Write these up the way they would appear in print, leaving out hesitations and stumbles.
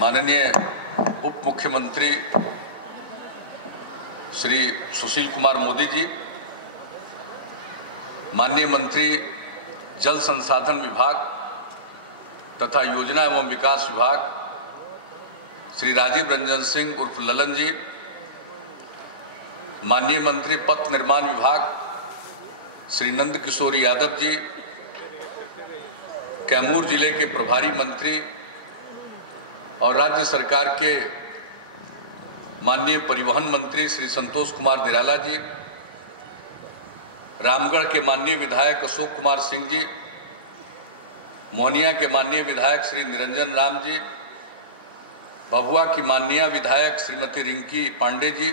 माननीय उप मुख्यमंत्री श्री सुशील कुमार मोदी जी, माननीय मंत्री जल संसाधन विभाग तथा योजना एवं विकास विभाग श्री राजीव रंजन सिंह उर्फ ललन जी, माननीय मंत्री पथ निर्माण विभाग श्री नंद किशोर यादव जी, कैमूर जिले के प्रभारी मंत्री और राज्य सरकार के माननीय परिवहन मंत्री श्री संतोष कुमार निराला जी, रामगढ़ के माननीय विधायक अशोक कुमार सिंह जी, मोहनिया के माननीय विधायक श्री निरंजन राम जी, भभुआ की माननीय विधायक श्रीमती रिंकी पांडे जी,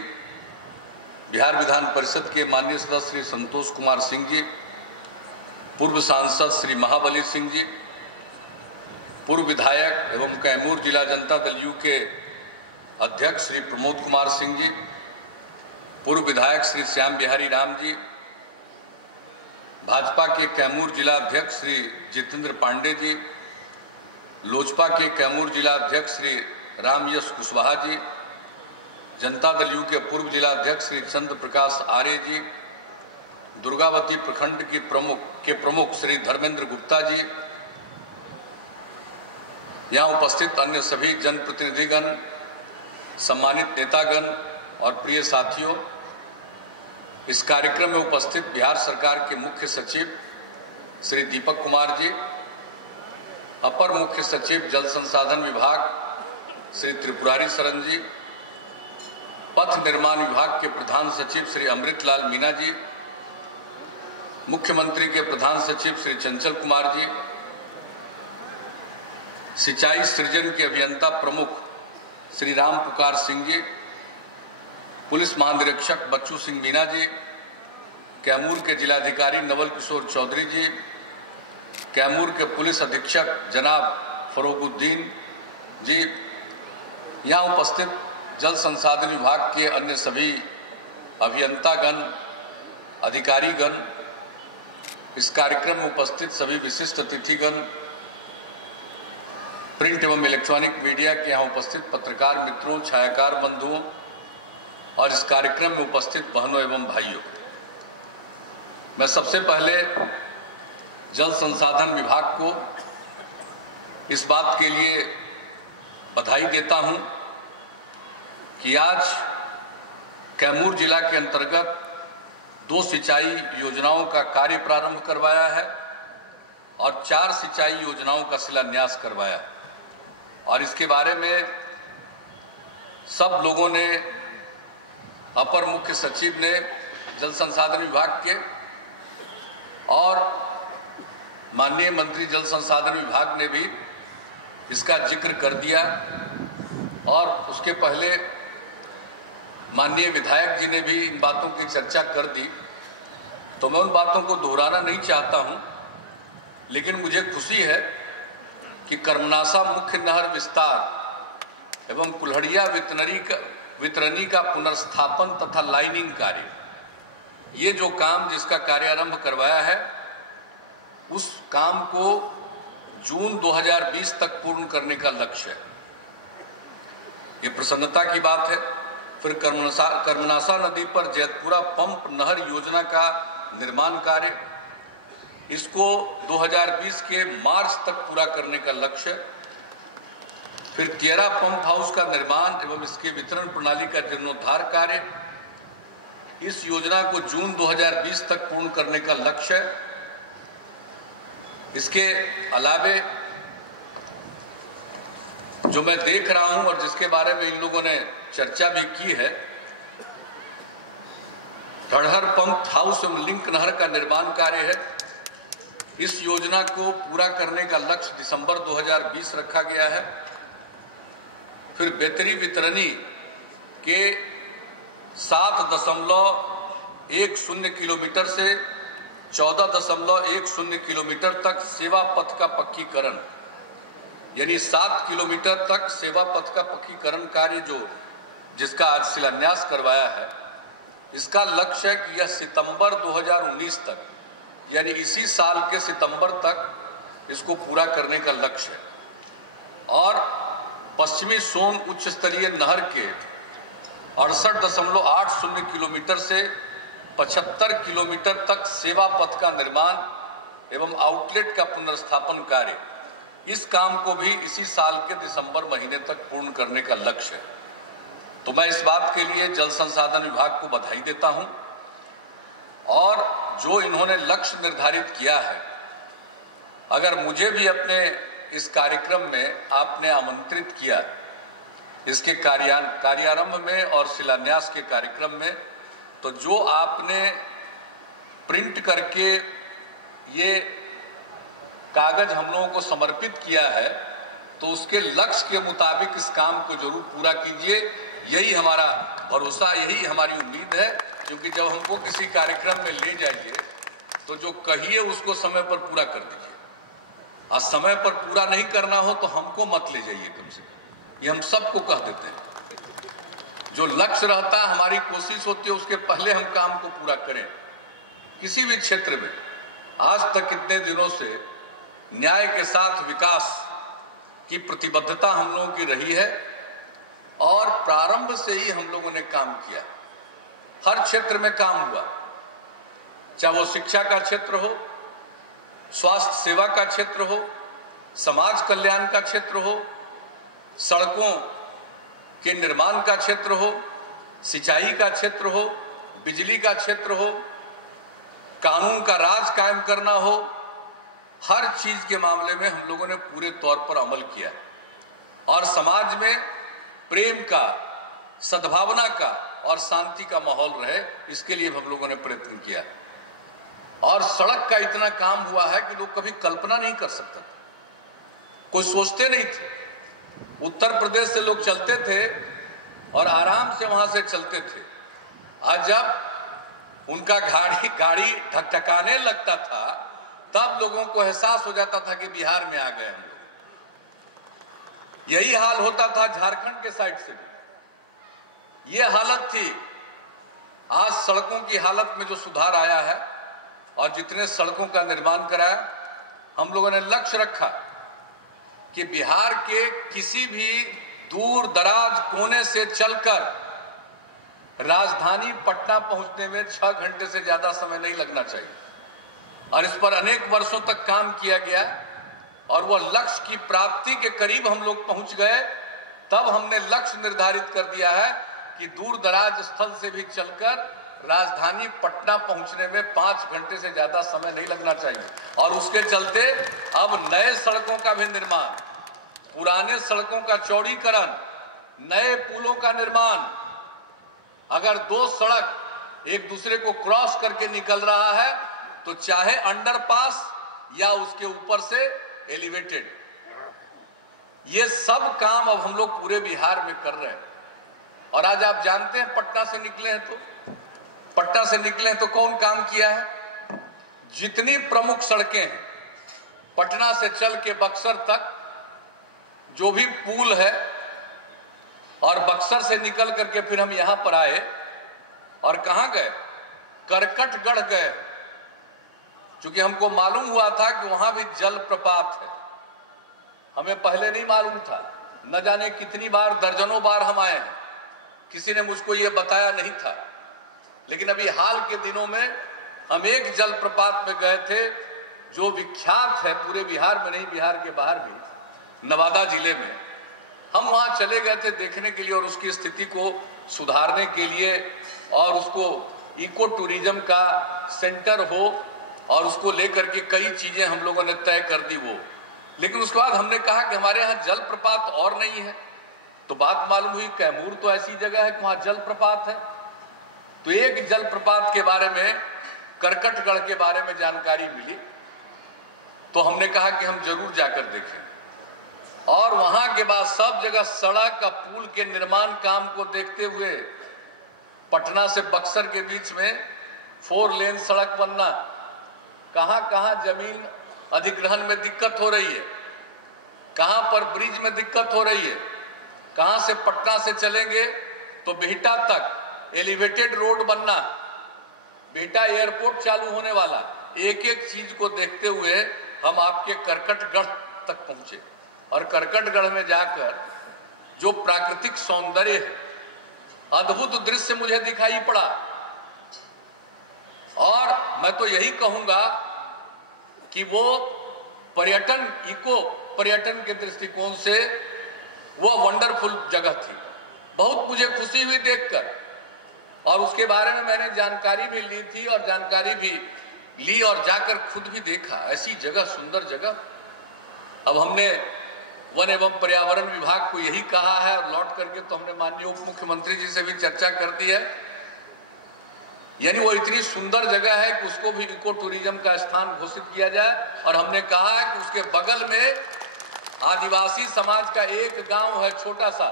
बिहार विधान परिषद के माननीय सदस्य श्री संतोष कुमार सिंह जी, पूर्व सांसद श्री महाबली सिंह जी, पूर्व विधायक एवं कैमूर जिला जनता दल यू के अध्यक्ष श्री प्रमोद कुमार सिंह जी, पूर्व विधायक श्री श्याम बिहारी राम जी, भाजपा के कैमूर जिला अध्यक्ष श्री जितेंद्र पांडे जी, लोजपा के कैमूर जिला अध्यक्ष श्री राम यश कुशवाहा जी, जनता दल यू के पूर्व जिला अध्यक्ष श्री चंद्र प्रकाश आर्य जी, दुर्गावती प्रखंड के प्रमुख श्री धर्मेंद्र गुप्ता जी, यहाँ उपस्थित अन्य सभी जनप्रतिनिधिगण, सम्मानित नेतागण और प्रिय साथियों, इस कार्यक्रम में उपस्थित बिहार सरकार के मुख्य सचिव श्री दीपक कुमार जी, अपर मुख्य सचिव जल संसाधन विभाग श्री त्रिपुरारी शरण जी, पथ निर्माण विभाग के प्रधान सचिव श्री अमृतलाल मीना जी, मुख्यमंत्री के प्रधान सचिव श्री चंचल कुमार जी, सिंचाई सृजन के अभियंता प्रमुख श्री राम पुकार सिंह जी, पुलिस महानिरीक्षक बच्चू सिंह मीना जी, कैमूर के जिलाधिकारी नवल किशोर चौधरी जी, कैमूर के पुलिस अधीक्षक जनाब फरोगुद्दीन जी, यहाँ उपस्थित जल संसाधन विभाग के अन्य सभी अभियंतागण, अधिकारीगण, इस कार्यक्रम में उपस्थित सभी विशिष्ट अतिथिगण, प्रिंट एवं इलेक्ट्रॉनिक मीडिया के यहाँ उपस्थित पत्रकार मित्रों, छायाकार बंधुओं और इस कार्यक्रम में उपस्थित बहनों एवं भाइयों, मैं सबसे पहले जल संसाधन विभाग को इस बात के लिए बधाई देता हूं कि आज कैमूर जिला के अंतर्गत 2 सिंचाई योजनाओं का कार्य प्रारंभ करवाया है और 4 सिंचाई योजनाओं का शिलान्यास करवाया है। और इसके बारे में सब लोगों ने, अपर मुख्य सचिव ने जल संसाधन विभाग के और माननीय मंत्री जल संसाधन विभाग ने भी इसका जिक्र कर दिया और उसके पहले माननीय विधायक जी ने भी इन बातों की चर्चा कर दी, तो मैं उन बातों को दोहराना नहीं चाहता हूं, लेकिन मुझे खुशी है कि कर्मनासा मुख्य नहर विस्तार एवं कुल्हड़िया वितरणी का पुनर्स्थापन तथा लाइनिंग कार्य, ये जो काम जिसका कार्यारंभ करवाया है, उस काम को जून 2020 तक पूर्ण करने का लक्ष्य है। ये प्रसन्नता की बात है। फिर कर्मनासा नदी पर जैतपुरा पंप नहर योजना का निर्माण कार्य, इसको 2020 के मार्च तक पूरा करने का लक्ष्य। फिर तियरा पंप हाउस का निर्माण एवं इसके वितरण प्रणाली का जीर्णोद्धार कार्य, इस योजना को जून 2020 तक पूर्ण करने का लक्ष्य। इसके अलावे जो मैं देख रहा हूं और जिसके बारे में इन लोगों ने चर्चा भी की है, धड़हर पंप हाउस एवं लिंक नहर का निर्माण कार्य है। इस योजना को पूरा करने का लक्ष्य दिसंबर 2020 रखा गया है। फिर बेतरी वितरणी के 7.10 किलोमीटर से 14.10 किलोमीटर तक सेवा पथ का पक्कीकरण, यानी 7 किलोमीटर तक सेवा पथ का पक्कीकरण कार्य जिसका आज शिलान्यास करवाया है, इसका लक्ष्य है कि यह सितंबर 2019 तक, यानी इसी साल के सितंबर तक इसको पूरा करने का लक्ष्य है। और पश्चिमी सोन उच्च स्तरीय नहर के 68.80 किलोमीटर से 75 किलोमीटर तक सेवा पथ का निर्माण एवं आउटलेट का पुनर्स्थापन कार्य, इस काम को भी इसी साल के दिसंबर महीने तक पूर्ण करने का लक्ष्य है। तो मैं इस बात के लिए जल संसाधन विभाग को बधाई देता हूं और जो इन्होंने लक्ष्य निर्धारित किया है, अगर मुझे भी अपने इस कार्यक्रम में आपने आमंत्रित किया, इसके कार्यारंभ में और शिलान्यास के कार्यक्रम में, तो जो आपने प्रिंट करके ये कागज हम लोगों को समर्पित किया है, तो उसके लक्ष्य के मुताबिक इस काम को जरूर पूरा कीजिए। यही हमारा भरोसा, यही हमारी उम्मीद है, क्योंकि जब हमको किसी कार्यक्रम में ले जाइए तो जो कहिए उसको समय पर पूरा कर दीजिए, और समय पर पूरा नहीं करना हो तो हमको मत ले जाइए कम से कम। ये हम सबको कह देते हैं। जो लक्ष्य रहता है, हमारी कोशिश होती है उसके पहले हम काम को पूरा करें। किसी भी क्षेत्र में आज तक कितने दिनों से न्याय के साथ विकास की प्रतिबद्धता हम लोगों की रही है और प्रारंभ से ही हम लोगों ने काम किया। हर क्षेत्र में काम हुआ, चाहे वो शिक्षा का क्षेत्र हो, स्वास्थ्य सेवा का क्षेत्र हो, समाज कल्याण का क्षेत्र हो, सड़कों के निर्माण का क्षेत्र हो, सिंचाई का क्षेत्र हो, बिजली का क्षेत्र हो, कानून का राज कायम करना हो, हर चीज के मामले में हम लोगों ने पूरे तौर पर अमल किया और समाज में प्रेम का, सद्भावना का और शांति का माहौल रहे, इसके लिए हम लोगों ने प्रयत्न किया। और सड़क का इतना काम हुआ है कि लोग कभी कल्पना नहीं कर सकता था, कोई सोचते नहीं थे। उत्तर प्रदेश से लोग चलते थे और आराम से वहां से चलते थे। आज जब उनका गाड़ी ठकठकाने लगता था, तब लोगों को एहसास हो जाता था कि बिहार में आ गए हम लोग। यही हाल होता था झारखंड के साइड से भी, ये हालत थी। आज सड़कों की हालत में जो सुधार आया है और जितने सड़कों का निर्माण कराया, हम लोगों ने लक्ष्य रखा कि बिहार के किसी भी दूर दराज कोने से चलकर राजधानी पटना पहुंचने में 6 घंटे से ज्यादा समय नहीं लगना चाहिए। और इस पर अनेक वर्षों तक काम किया गया और वह लक्ष्य की प्राप्ति के करीब हम लोग पहुंच गए। तब हमने लक्ष्य निर्धारित कर दिया है कि दूर दराज स्थल से भी चलकर राजधानी पटना पहुंचने में 5 घंटे से ज्यादा समय नहीं लगना चाहिए। और उसके चलते अब नए सड़कों का भी निर्माण, पुराने सड़कों का चौड़ीकरण, नए पुलों का निर्माण। अगर 2 सड़क एक दूसरे को क्रॉस करके निकल रहा है तो चाहे अंडरपास या उसके ऊपर से एलिवेटेड, ये सब काम अब हम लोग पूरे बिहार में कर रहे हैं। और आज आप जानते हैं पटना से निकले हैं तो कौन काम किया है? जितनी प्रमुख सड़कें हैं, पटना से चल के बक्सर तक जो भी पुल है, और बक्सर से निकल करके फिर हम यहां पर आए और कहां गए? करकटगढ़ गए, क्योंकि हमको मालूम हुआ था कि वहां भी जल प्रपात है। हमें पहले नहीं मालूम था, न जाने कितनी बार, दर्जनों बार हम आए हैं, किसी ने मुझको ये बताया नहीं था। लेकिन अभी हाल के दिनों में हम एक जल प्रपात में गए थे जो विख्यात है पूरे बिहार में नहीं, बिहार के बाहर भी, नवादा जिले में। हम वहां चले गए थे देखने के लिए और उसकी स्थिति को सुधारने के लिए, और उसको इको टूरिज्म का सेंटर हो और उसको लेकर के कई चीजें हम लोगों ने तय कर दी वो। लेकिन उसके बाद हमने कहा कि हमारे यहाँ जल प्रपात और नहीं है, तो बात मालूम हुई कैमूर तो ऐसी जगह है कि वहां जल प्रपात है। तो एक जल प्रपात के बारे में, करकटगढ़ के बारे में जानकारी मिली, तो हमने कहा कि हम जरूर जाकर देखें। और वहां के बाद सब जगह सड़क का, पुल के निर्माण काम को देखते हुए पटना से बक्सर के बीच में 4 लेन सड़क बनना, कहां कहां जमीन अधिग्रहण में दिक्कत हो रही है, कहां पर ब्रिज में दिक्कत हो रही है, कहां से पटना से चलेंगे तो बिहटा तक एलिवेटेड रोड बनना, बिहटा एयरपोर्ट चालू होने वाला। एक एक चीज को देखते हुए हम आपके करकटगढ़ तक पहुंचे और करकटगढ़ में जाकर जो प्राकृतिक सौंदर्य है, अद्भुत दृश्य मुझे दिखाई पड़ा। और मैं तो यही कहूंगा कि वो पर्यटन, इको पर्यटन के दृष्टिकोण से वो वंडरफुल जगह थी। बहुत मुझे खुशी हुई देखकर, और उसके बारे में मैंने जानकारी भी ली थी और जानकारी भी ली और जाकर खुद भी देखा। ऐसी जगह, सुंदर जगह। अब हमने वन एवं पर्यावरण विभाग को यही कहा है, और लौट करके तो हमने माननीय उप मुख्यमंत्री जी से भी चर्चा कर दी है। यानी वो इतनी सुंदर जगह है कि उसको भी इको टूरिज्म का स्थान घोषित किया जाए। और हमने कहा है कि उसके बगल में आदिवासी समाज का एक गांव है, छोटा सा,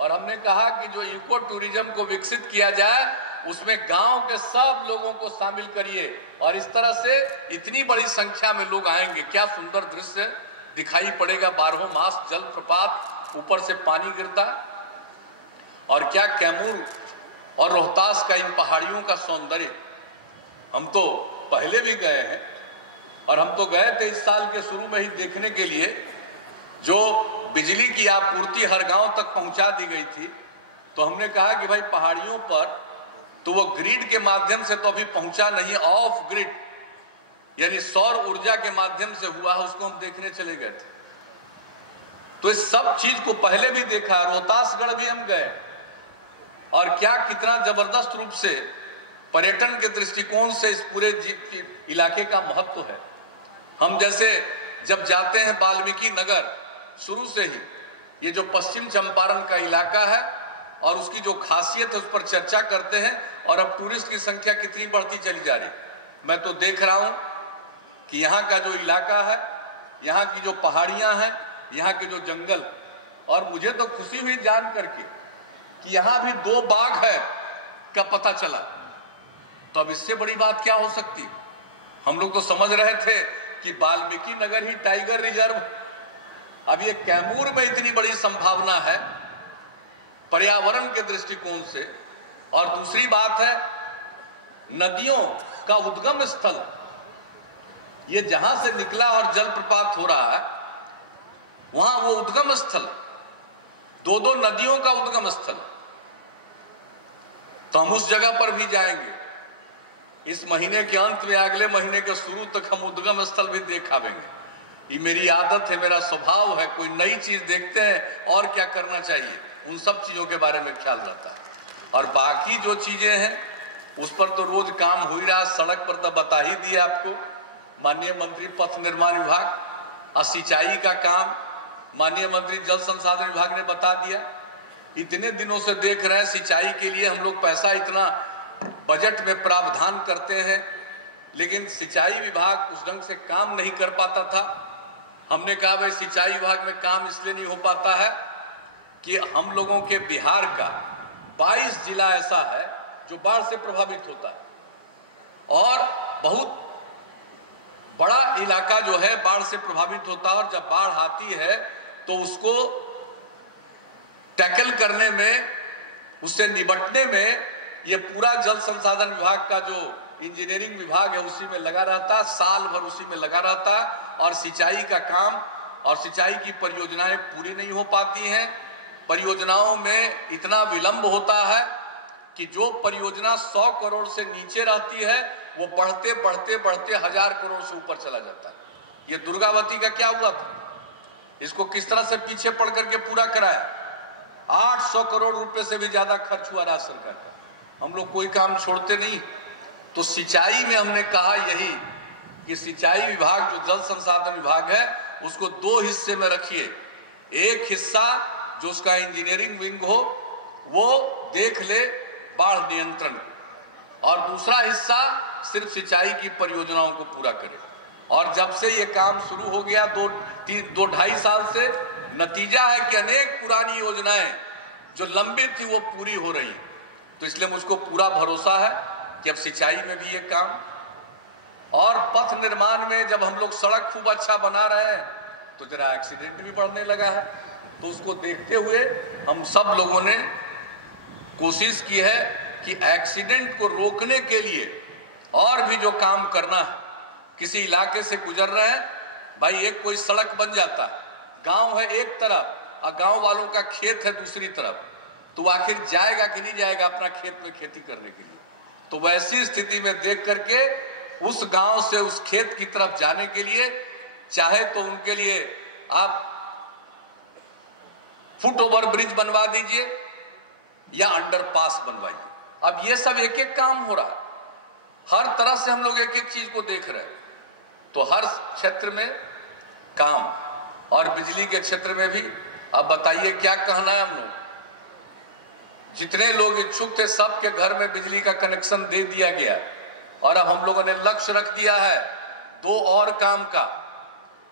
और हमने कहा कि जो इको टूरिज्म को विकसित किया जाए उसमें गांव के सब लोगों को शामिल करिए, और इस तरह से इतनी बड़ी संख्या में लोग आएंगे। क्या सुंदर दृश्य दिखाई पड़ेगा। 12 मास जलप्रपात, ऊपर से पानी गिरता, और क्या कैमूर और रोहतास का इन पहाड़ियों का सौंदर्य। हम तो पहले भी गए हैं, और हम तो गए थे इस साल के शुरू में ही देखने के लिए, जो बिजली की आपूर्ति हर गांव तक पहुंचा दी गई थी। तो हमने कहा कि भाई पहाड़ियों पर तो वो ग्रिड के माध्यम से तो अभी पहुंचा नहीं, ऑफ ग्रिड यानी सौर ऊर्जा के माध्यम से हुआ है, उसको हम देखने चले गए थे। तो इस सब चीज को पहले भी देखा। रोहतासगढ़ भी हम गए, और क्या कितना जबरदस्त रूप से पर्यटन के दृष्टिकोण से इस पूरे इलाके का महत्व है। हम जैसे जब जाते हैं वाल्मीकि नगर, शुरू से ही ये जो पश्चिम चंपारण का इलाका है और उसकी जो खासियत है उस पर चर्चा करते हैं। और अब टूरिस्ट की संख्या कितनी बढ़ती चली जा रही। मैं तो देख रहा हूं कि यहाँ का जो इलाका है, यहाँ की जो पहाड़ियां हैं, यहाँ के जो जंगल, और मुझे तो खुशी हुई जान करके कि यहाँ भी 2 बाघ है का पता चला। तो अब इससे बड़ी बात क्या हो सकती। हम लोग तो समझ रहे थे कि वाल्मीकि नगर ही टाइगर रिजर्व। अब ये कैमूर में इतनी बड़ी संभावना है पर्यावरण के दृष्टिकोण से। और दूसरी बात है नदियों का उद्गम स्थल, ये जहां से निकला और जलप्रपात हो रहा है वहां वो उद्गम स्थल, 2 नदियों का उद्गम स्थल। तो हम उस जगह पर भी जाएंगे इस महीने के अंत में, अगले महीने के शुरू तक हम उद्गम स्थल भी देख आवेंगे। ये मेरी आदत है, मेरा स्वभाव है। कोई नई चीज देखते हैं और क्या करना चाहिए, उन सब चीजों के बारे में ख्याल रहता है। और बाकी जो चीजें हैं उस पर तो रोज काम हो ही रहा। सड़क पर तो बता ही दिया आपको, माननीय मंत्री पथ निर्माण विभाग, और सिंचाई का काम माननीय मंत्री जल संसाधन विभाग ने बता दिया। इतने दिनों से देख रहे हैं सिंचाई के लिए हम लोग पैसा इतना बजट में प्रावधान करते हैं, लेकिन सिंचाई विभाग उस ढंग से काम नहीं कर पाता था। हमने कहा भाई सिंचाई विभाग में काम इसलिए नहीं हो पाता है कि हम लोगों के बिहार का 22 जिला ऐसा है जो बाढ़ से प्रभावित होता है, और बहुत बड़ा इलाका जो है बाढ़ से प्रभावित होता है। और जब बाढ़ आती है तो उसको टैकल करने में, उससे निपटने में ये पूरा जल संसाधन विभाग का जो इंजीनियरिंग विभाग है उसी में लगा रहता है, साल भर उसी में लगा रहता है। और सिंचाई का काम और सिंचाई की परियोजनाएं पूरी नहीं हो पाती हैं। परियोजनाओं में इतना विलंब होता है कि जो परियोजना 100 करोड़ से नीचे रहती है वो बढ़ते बढ़ते बढ़ते 1000 करोड़ से ऊपर चला जाता है। ये दुर्गावती का क्या हुआ था, इसको किस तरह से पीछे पड़ करके पूरा कराया। 800 करोड़ रुपए से भी ज्यादा खर्च हुआ राज्य सरकार का। हम लोग कोई काम छोड़ते नहीं। तो सिंचाई में हमने कहा यही कि सिंचाई विभाग जो जल संसाधन विभाग है उसको 2 हिस्से में रखिए। एक हिस्सा जो उसका इंजीनियरिंग विंग हो वो देख ले बाढ़ नियंत्रण, और दूसरा हिस्सा सिर्फ सिंचाई की परियोजनाओं को पूरा करे। और जब से ये काम शुरू हो गया 2-2.5 साल से, नतीजा है कि अनेक पुरानी योजनाएं जो लंबित थी वो पूरी हो रही। तो इसलिए मुझको पूरा भरोसा है कि अब सिंचाई में भी ये काम, और पथ निर्माण में जब हम लोग सड़क खूब अच्छा बना रहे हैं तो जरा एक्सीडेंट भी बढ़ने लगा है। तो उसको देखते हुए हम सब लोगों ने कोशिश की है कि एक्सीडेंट को रोकने के लिए और भी जो काम करना है। किसी इलाके से गुजर रहे हैं, भाई एक कोई सड़क बन जाता है, गांव है एक तरफ और गांव वालों का खेत है दूसरी तरफ, तो आखिर जाएगा कि नहीं जाएगा अपना खेत में खेती करने के लिए। तो वैसी स्थिति में देख करके उस गांव से उस खेत की तरफ जाने के लिए चाहे तो उनके लिए आप फुट ओवर ब्रिज बनवा दीजिए या अंडरपास बनवाइए। अब ये सब एक एक काम हो रहा है, हर तरह से हम लोग एक एक चीज को देख रहे हैं। तो हर क्षेत्र में काम, और बिजली के क्षेत्र में भी अब बताइए क्या कहना है। हम लोग जितने लोग इच्छुक थे सबके घर में बिजली का कनेक्शन दे दिया गया, और अब हम लोगों ने लक्ष्य रख दिया है 2 और काम का,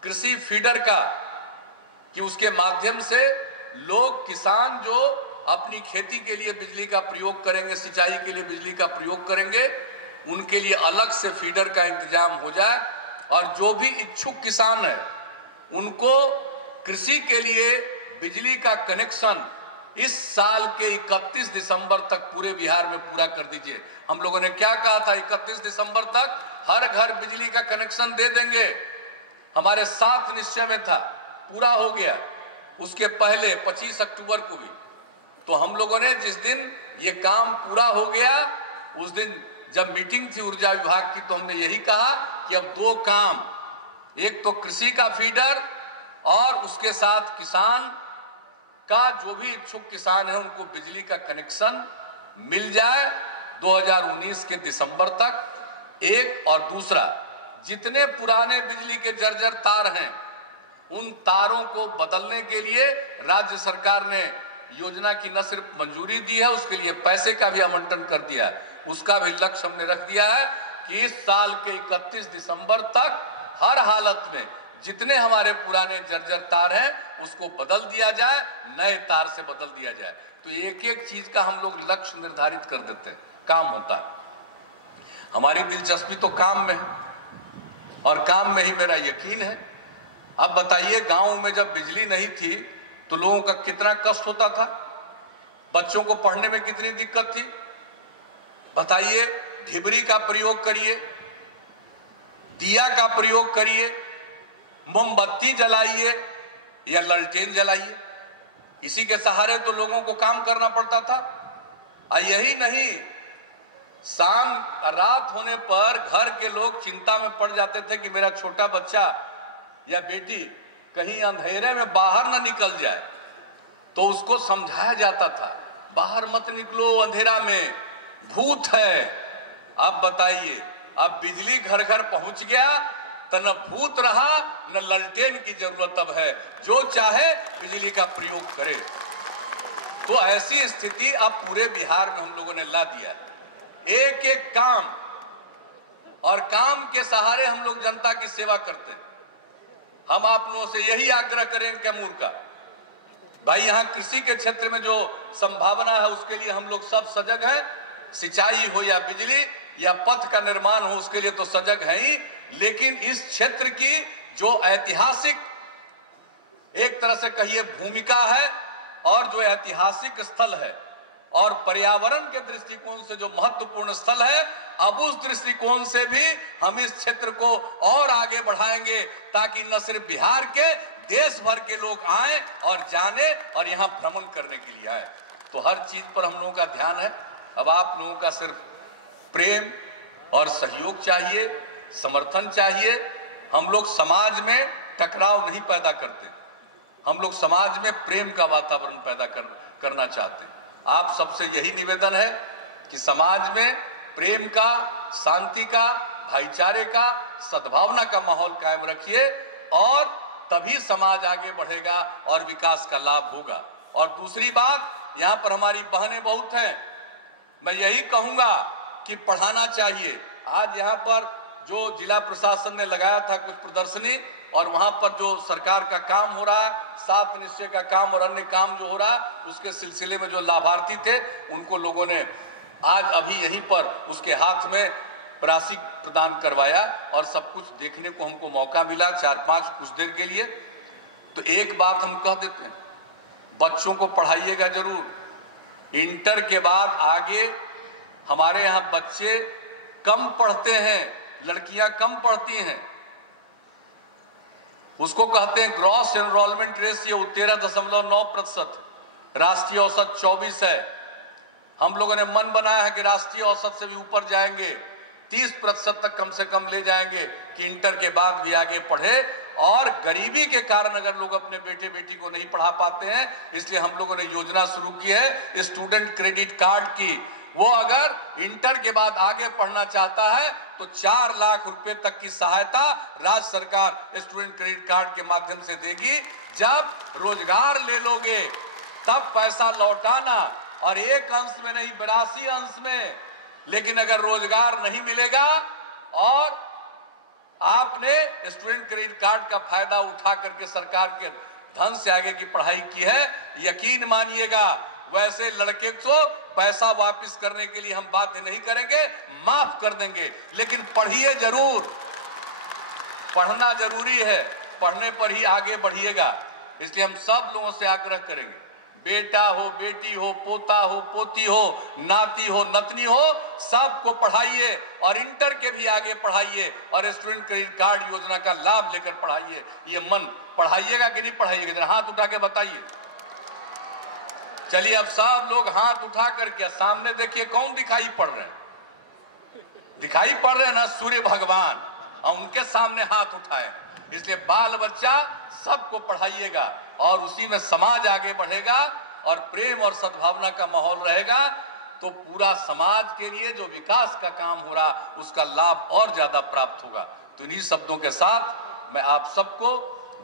कृषि फीडर का, कि उसके माध्यम से लोग किसान जो अपनी खेती के लिए बिजली का प्रयोग करेंगे, सिंचाई के लिए बिजली का प्रयोग करेंगे, उनके लिए अलग से फीडर का इंतजाम हो जाए। और जो भी इच्छुक किसान है उनको कृषि के लिए बिजली का कनेक्शन इस साल के 31 दिसंबर तक पूरे बिहार में पूरा कर दीजिए। हम लोगों ने क्या कहा था, 31 दिसंबर तक हर घर बिजली का कनेक्शन दे देंगे, हमारे 7 निश्चय में था, पूरा हो गया। उसके पहले 25 अक्टूबर को भी तो हम लोगों ने जिस दिन ये काम पूरा हो गया, उस दिन जब मीटिंग थी ऊर्जा विभाग की, तो हमने यही कहा कि अब 2 काम, एक तो कृषि का फीडर और उसके साथ किसान का, जो भी इच्छुक किसान है उनको बिजली का कनेक्शन मिल जाए 2019 के दिसंबर तक। एक और दूसरा, जितने पुराने बिजली के जर्जर तार हैं उन तारों को बदलने के लिए राज्य सरकार ने योजना की न सिर्फ मंजूरी दी है, उसके लिए पैसे का भी आवंटन कर दिया है। उसका भी लक्ष्य हमने रख दिया है कि इस साल के 31 दिसंबर तक हर हालत में जितने हमारे पुराने जर्जर तार हैं उसको बदल दिया जाए, नए तार से बदल दिया जाए। तो एक एक चीज का हम लोग लक्ष्य निर्धारित कर देते हैं, काम होता है। हमारी दिलचस्पी तो काम में है और काम में ही मेरा यकीन है। अब बताइए, गांव में जब बिजली नहीं थी तो लोगों का कितना कष्ट होता था, बच्चों को पढ़ने में कितनी दिक्कत थी। बताइए, ढिबरी का प्रयोग करिए, दिया का प्रयोग करिए, मोमबत्ती जलाइए या ललटेन जलाइए, इसी के सहारे तो लोगों को काम करना पड़ता था। और यही नहीं, शाम रात होने पर घर के लोग चिंता में पड़ जाते थे कि मेरा छोटा बच्चा या बेटी कहीं अंधेरे में बाहर ना निकल जाए, तो उसको समझाया जाता था, बाहर मत निकलो, अंधेरा में भूत है। अब बताइए, अब बिजली घर घर पहुंच गया तो न भूत रहा न ललटेन की जरूरत अब है, जो चाहे बिजली का प्रयोग करे। तो ऐसी स्थिति अब पूरे बिहार में हम लोगों ने ला दिया। एक एक काम, और काम के सहारे हम लोग जनता की सेवा करते हैं। हम आप लोगों से यही आग्रह करेंगे कैमूर का, भाई यहाँ कृषि के क्षेत्र में जो संभावना है उसके लिए हम लोग सब सजग हैं। सिंचाई हो या बिजली या पथ का निर्माण हो, उसके लिए तो सजग हैं ही, लेकिन इस क्षेत्र की जो ऐतिहासिक एक तरह से कहिए भूमिका है और जो ऐतिहासिक स्थल है और पर्यावरण के दृष्टिकोण से जो महत्वपूर्ण स्थल है, अब उस दृष्टिकोण से भी हम इस क्षेत्र को और आगे बढ़ाएंगे, ताकि न सिर्फ बिहार के, देश भर के लोग आए और जाने और यहाँ भ्रमण करने के लिए आए। तो हर चीज पर हम लोगों का ध्यान है। अब आप लोगों का सिर्फ प्रेम और सहयोग चाहिए, समर्थन चाहिए। हम लोग समाज में टकराव नहीं पैदा करते, हम लोग समाज में प्रेम का वातावरण पैदा करना चाहते हैं। आप सबसे यही निवेदन है कि समाज में प्रेम का, शांति का, भाईचारे का, सद्भावना का माहौल कायम रखिए, और तभी समाज आगे बढ़ेगा और विकास का लाभ होगा। और दूसरी बात, यहाँ पर हमारी बहनें बहुत हैं, मैं यही कहूंगा कि पढ़ाना चाहिए। आज यहाँ पर जो जिला प्रशासन ने लगाया था कुछ प्रदर्शनी, और वहां पर जो सरकार का काम हो रहा है, 7 निश्चय का काम और अन्य काम जो हो रहा है, उसके सिलसिले में जो लाभार्थी थे उनको लोगों ने आज अभी यहीं पर उसके हाथ में राशि प्रदान करवाया और सब कुछ देखने को हमको मौका मिला 4-5 कुछ देर के लिए। तो एक बात हम कह देते हैं, बच्चों को पढ़ाइएगा जरूर। इंटर के बाद आगे हमारे यहाँ बच्चे कम पढ़ते हैं, लड़कियां कम पढ़ती हैं, उसको कहते हैं ग्रॉस एनरोलमेंट रेशियो 13.9%, राष्ट्रीय औसत 24 है। हम लोगों ने मन बनाया है कि राष्ट्रीय औसत से भी ऊपर जाएंगे, 30% तक कम से कम ले जाएंगे कि इंटर के बाद भी आगे पढ़े। और गरीबी के कारण अगर लोग अपने बेटे बेटी को नहीं पढ़ा पाते हैं, इसलिए हम लोगों ने योजना शुरू की है स्टूडेंट क्रेडिट कार्ड की। वो अगर इंटर के बाद आगे पढ़ना चाहता है तो 4 लाख रुपए तक की सहायता राज्य सरकार स्टूडेंट क्रेडिट कार्ड के माध्यम से देगी। जब रोजगार ले लोगे तब पैसा लौटाना, और एक अंश में नहीं 82 अंश में। लेकिन अगर रोजगार नहीं मिलेगा और आपने स्टूडेंट क्रेडिट कार्ड का फायदा उठा करके सरकार के धन से आगे की पढ़ाई की है, यकीन मानिएगा वैसे लड़के को पैसा वापस करने के लिए हम बाध्य नहीं करेंगे, माफ कर देंगे। लेकिन पढ़िए जरूर, पढ़ना जरूरी है, पढ़ने पर ही आगे बढ़िएगा। इसलिए हम सब लोगों से आग्रह करेंगे, बेटा हो, बेटी हो, पोता हो, पोती हो, नाती हो, नतनी हो, सबको पढ़ाइए और इंटर के भी आगे पढ़ाइए और स्टूडेंट क्रेडिट कार्ड योजना का लाभ लेकर पढ़ाइए। ये मन पढ़ाइएगा कि नहीं पढ़ाइएगा, जरा हाथ उठा के बताइए। चलिए अब सब लोग हाथ उठा करके सामने देखिए कौन दिखाई पड़ रहे हैं। दिखाई पड़ रहे हैं ना, सूर्य भगवान, और उनके सामने हाथ उठाए। इसलिए बाल बच्चा सबको पढ़ाइएगा और उसी में समाज आगे बढ़ेगा और प्रेम और सद्भावना का माहौल रहेगा तो पूरा समाज के लिए जो विकास का काम हो रहा उसका लाभ और ज्यादा प्राप्त होगा। तो इन्हीं शब्दों के साथ मैं आप सबको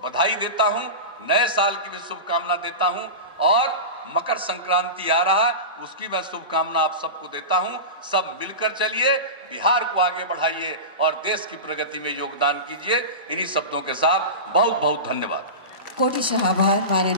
बधाई देता हूं, नए साल की भी शुभकामना देता हूं और मकर संक्रांति आ रहा है उसकी मैं शुभकामना आप सबको देता हूं। सब मिलकर चलिए, बिहार को आगे बढ़ाइए और देश की प्रगति में योगदान कीजिए। इन्हीं शब्दों के साथ बहुत बहुत धन्यवाद। कोटि आभार।